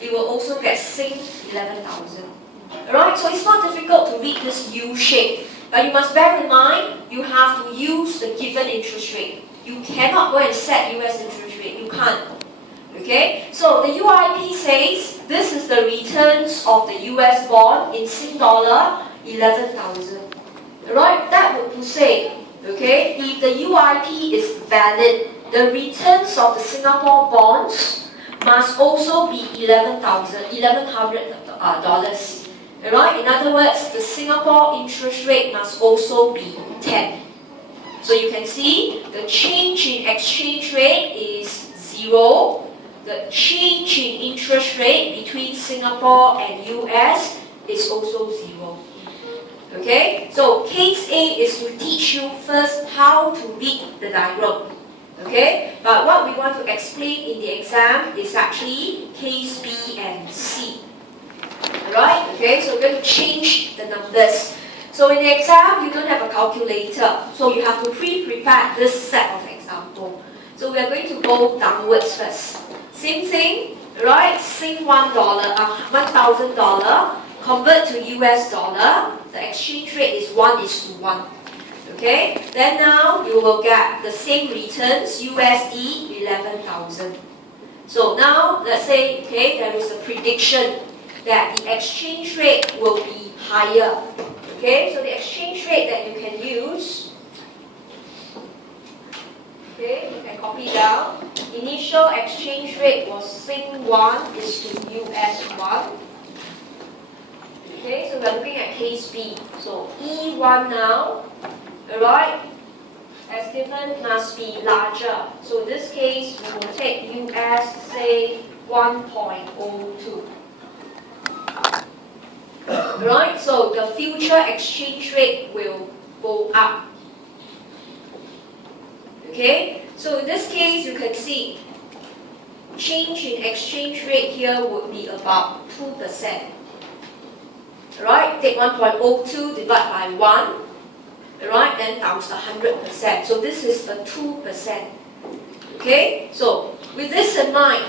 you will also get Sing 11,000. Alright, so it's not difficult to read this U shape. But you must bear in mind, you have to use the given interest rate. You cannot go and set US interest rate. You can't. Okay? So the UIP says this is the returns of the US bond in Sing dollar 11,000. Alright? That would say, okay, if the UIP is valid, the returns of the Singapore bonds must also be $1,100. Alright? In other words, the Singapore interest rate must also be 10. So you can see the change in exchange rate is 0. The change in interest rate between Singapore and US is also 0. Okay? So case A is to teach you first how to read the diagram. Okay? But what we want to explain in the exam is actually case B and C. Alright? Okay, so we're going to change the numbers. So in the exam, you don't have a calculator. So you have to pre-prepare this set of example. So we are going to go downwards first. Same thing, right? Sing $1,000, convert to US dollar. The exchange rate is 1:1. Okay? Then now you will get the same returns, USD 11,000. So now, let's say, okay, there is a prediction that the exchange rate will be higher. Okay, so the exchange rate that you can use, okay, you can copy down. Initial exchange rate was Sing 1 is to US 1. Okay, so we're looking at case B. So E1 now, alright, as given must be larger. So in this case, we will take US, say 1.02. Right, so the future exchange rate will go up. Okay, so in this case, you can see change in exchange rate here would be about 2%. Right, take 1.02 divide by 1. Right, then times 100%. So this is a 2%. Okay, so with this in mind,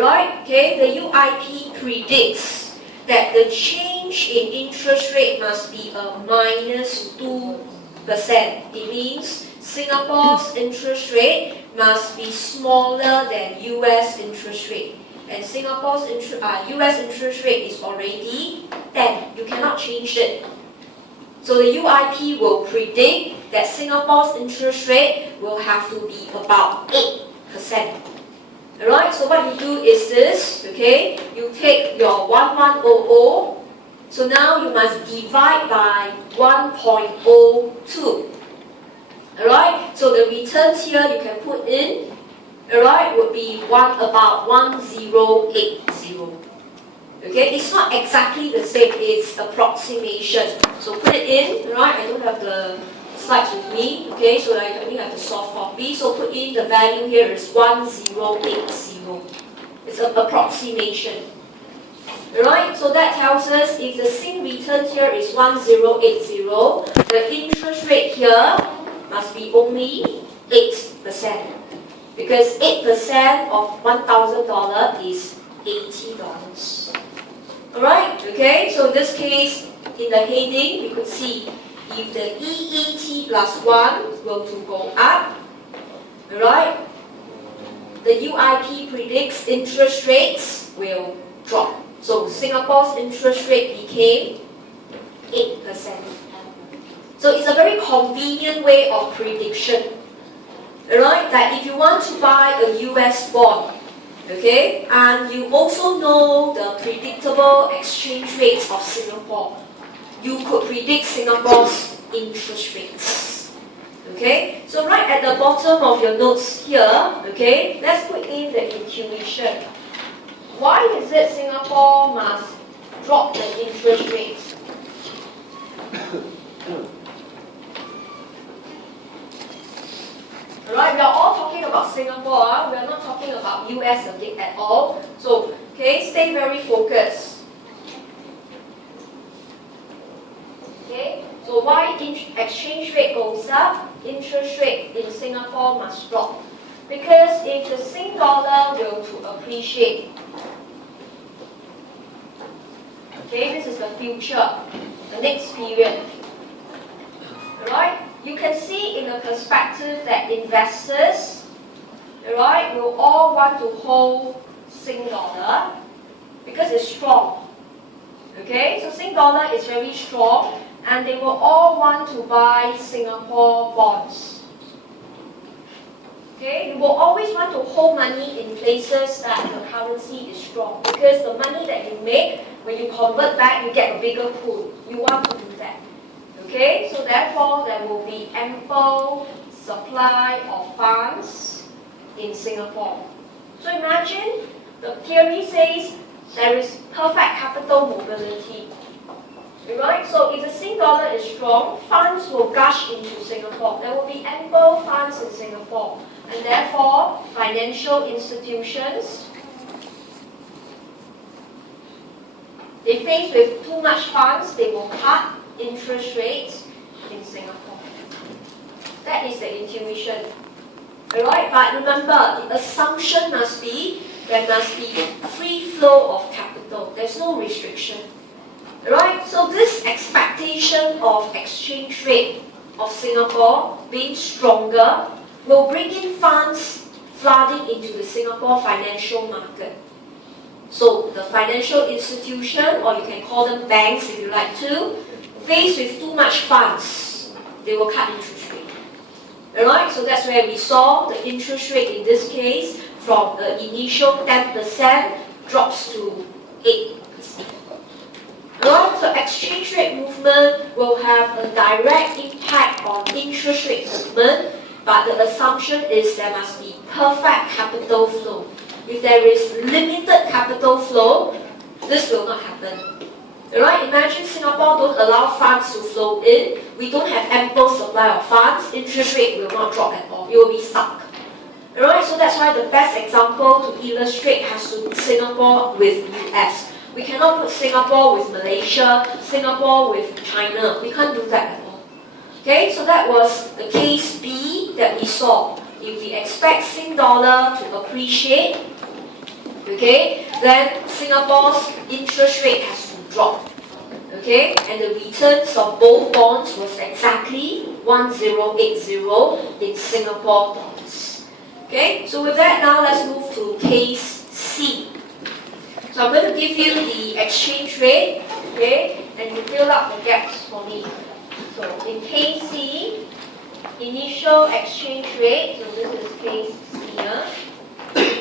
right, okay, the UIP predicts that the change in interest rate must be a -2%. It means Singapore's interest rate must be smaller than US interest rate. And Singapore's US interest rate is already 10. You cannot change it. So the UIP will predict that Singapore's interest rate will have to be about 8%. Alright, so what you do is this, okay, you take your 1100, so now you must divide by 1.02. Alright, so the returns here you can put in, alright, would be about 1080. Okay, it's not exactly the same, it's approximation. So put it in, right, I don't have the slides with me, okay, so I only have the soft copy. So put in the value here is 1080. It's an approximation. Alright, so that tells us if the Sing return here is 1080, the interest rate here must be only 8%. Because 8% of $1,000 is $80. Alright, okay, so in this case, in the heading, we could see if the EET plus 1 were to go up, alright, the UIP predicts interest rates will drop. So Singapore's interest rate became 8%. So it's a very convenient way of prediction. Alright, that if you want to buy a US bond, okay, and you also know the predictable exchange rates of Singapore, you could predict Singapore's interest rates. Okay, so right at the bottom of your notes here, okay, let's put in the intuition. Why is it Singapore must drop the interest rates? Alright, we are all talking about Singapore, we are not talking about US at all. So, okay, stay very focused. Okay, so why exchange rate goes up, interest rate in Singapore must drop. Because if the Sing dollar will to appreciate, Okay, this is the future, the next period. Alright, you can see in the perspective that investors, alright, will all want to hold Sing dollar because it's strong. Okay, so Sing dollar is very strong and they will all want to buy Singapore bonds. Okay, you will always want to hold money in places that the currency is strong because the money that you make, when you convert back, you get a bigger pool. You want to do that. Okay, so therefore there will be ample supply of funds in Singapore. So imagine the theory says there is perfect capital mobility. Right? So if the Sing dollar is strong, funds will gush into Singapore. There will be ample funds in Singapore. And therefore, financial institutions, they face with too much funds, they will cut interest rates in Singapore. That is the intuition. Alright, but remember, the assumption must be there must be free flow of capital. There's no restriction. Alright, so this expectation of exchange rate of Singapore being stronger will bring in funds flooding into the Singapore financial market. So the financial institution, or you can call them banks if you like to, faced with too much funds, they will cut interest rate. Alright, so that's where we saw the interest rate in this case from the initial 10% drops to 8%. Alright, so exchange rate movement will have a direct impact on interest rate movement, but the assumption is there must be perfect capital flow. If there is limited capital flow, this will not happen. Alright, imagine Singapore don't allow funds to flow in, we don't have ample supply of funds, interest rate will not drop at all, it will be stuck. Alright, so that's why the best example to illustrate has to be Singapore with US. We cannot put Singapore with Malaysia, Singapore with China. We can't do that at all. Okay, so that was the case B that we saw. If we expect Sing dollar to appreciate, okay, then Singapore's interest rate has to drop. Okay, and the returns of both bonds was exactly 1080 in Singapore dollars. Okay, so with that now let's move to case C. So I'm going to give you the exchange rate, okay, and you fill up the gaps for me. So in case C, initial exchange rate, so this is case C here.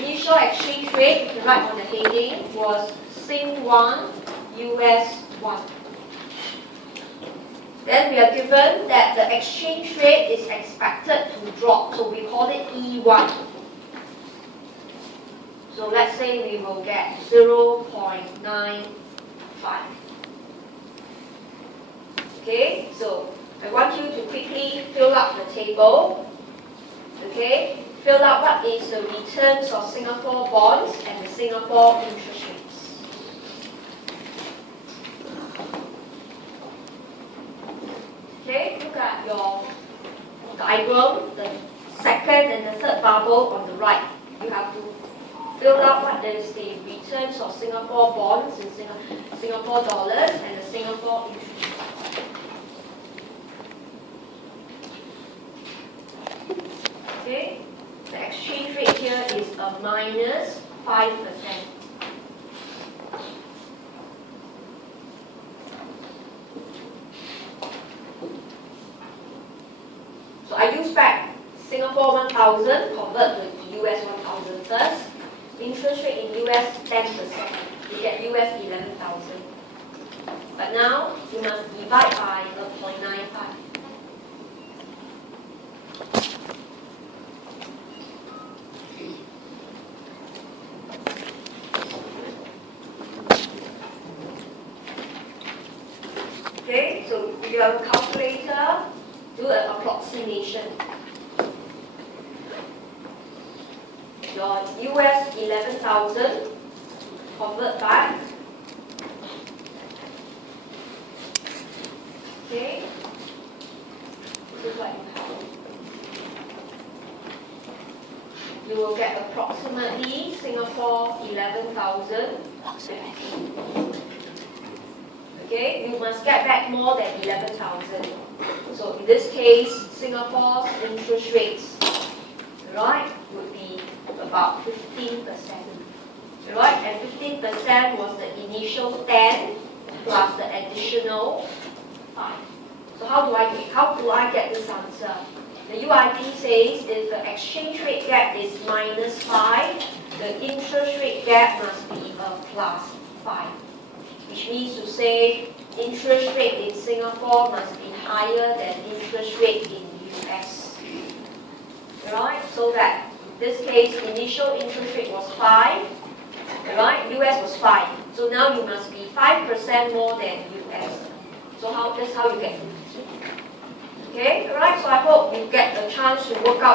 Initial exchange rate, you can write on the heading, was Sing 1, US 1. Then we are given that the exchange rate is expected to drop, so we call it E1. So let's say we will get 0.95. Okay, so I want you to quickly fill up the table. Okay, fill out what is the returns of Singapore bonds and the Singapore interest rates. Okay, look at your diagram, the second and the third bubble on the right. You have to fill out what is the returns of Singapore bonds in Singapore dollars and the Singapore interest rate. Okay, the exchange rate here is a minus 5%. So I use back Singapore 1000, convert to US 1000 first. Interest rate in US 10%. You get US 11,000. But now you must divide by 0.95. Okay, so if you have a calculator, do an approximation. Your US 11,000, convert back. Okay, this is what you have. You will get approximately Singapore 11,000. okay, you must get back more than 11,000. So in this case, Singapore's interest rates, right, would be about 15%. Right, and 15% was the initial 10 plus the additional 5. So how do I get this answer? The UIP says if the exchange rate gap is -5, the interest rate gap must be a +5, which means to say interest rate in Singapore must be higher than interest rate in US. Right? So that in this case, initial interest rate was 5. Right? US was 5. So now you must be 5% more than US. So that's how you get it. Okay? Alright, so I hope you get a chance to work out